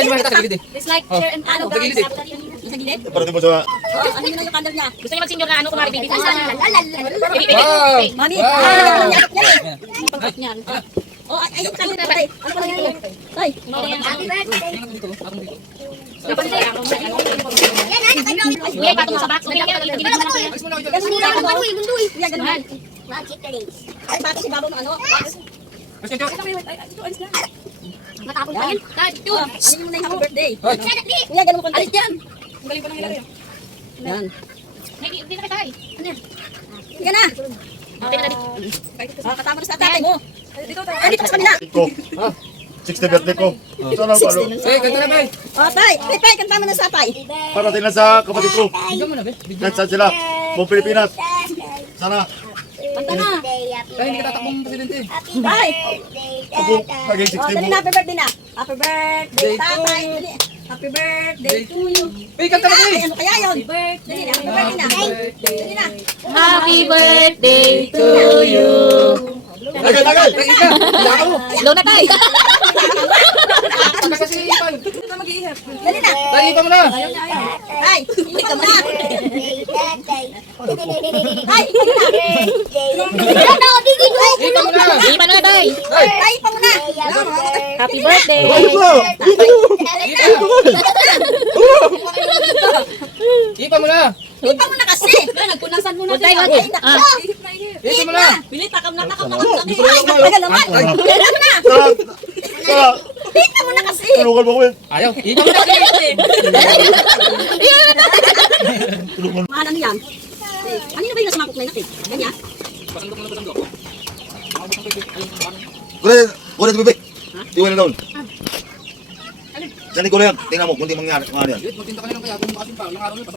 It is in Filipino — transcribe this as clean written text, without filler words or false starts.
Ay, naman kita sa gilid eh. It's like share and ano Sa gilid eh. Sa gilid? Parating mo sa... Ano yun yung candle niya? Gusto niya mag-senior na ano kung baby. Wow! Mami, Wow! pagkat niyan. Oh, ay, kami na patay. Ano pala yan? Tay. Happy birthday. Kuya, patong sa box. Kuya, gilid mo na kuya. Kuya, ganun. Ay, patong si Babo ng ano. Matapon pa yan. Ito. Ano yung na yung happy birthday? Kuya, ganun mo konti. Alis dyan. Ang galing pa ng hilari. Yan. Hindi na kitay. Ano yan? Sige na. Katama na sa tatay mo. Dito sa kanila. Ko. 60 birthday ko. Sana ba? Eh, ganda na ba? Oh, tay. Tay, kanta mo na sa tay. Parating na sa kapatid ko. Bigyan mo na ba? Kahit saan sila. Buong Pilipinas. Sana. Kanta na. Ay, hindi ka tatakbong presidente. Tay. Ako, naging Oh, 60 dali mo. na, happy birthday na. Happy birthday, tatay. Dali. Happy birthday to you. Uy, kanta na ba Ay, eh? ano kaya yun? Dali na, happy birthday na. Dali na. Happy birthday to you. Tagal, tagal. Ay, ika! Wala ako! Low na tayo. Baka kasi ipan! Dali na. Tayo ipan mo na! Ay, hindi ka muna. Ay, Ipan mo na! Ipan na tayo. Ay! ay, pa muna. Happy birthday. Ano ba? Ipan mo na! Hindi pa muna kasi. Nagpunasan muna. Huwag tayo. Ah. Ipan mo na! Bili, takam na. Ay, tagal naman. Dali na. Sana. Hindi pa muna kasi. Tulungan mo ko yun. Ayaw! Ipan mo na! Mahal ano yan? Kanina ba yung nasa mangkok na inakit? Ganyan? Pasandok mo na pasandok. Kulit bibig. Iwan na doon. Sani ko lang yan. Tingnan mo kung di mangyari. Magtinda ka na lang kaya kung makasimpa. Ilang araw na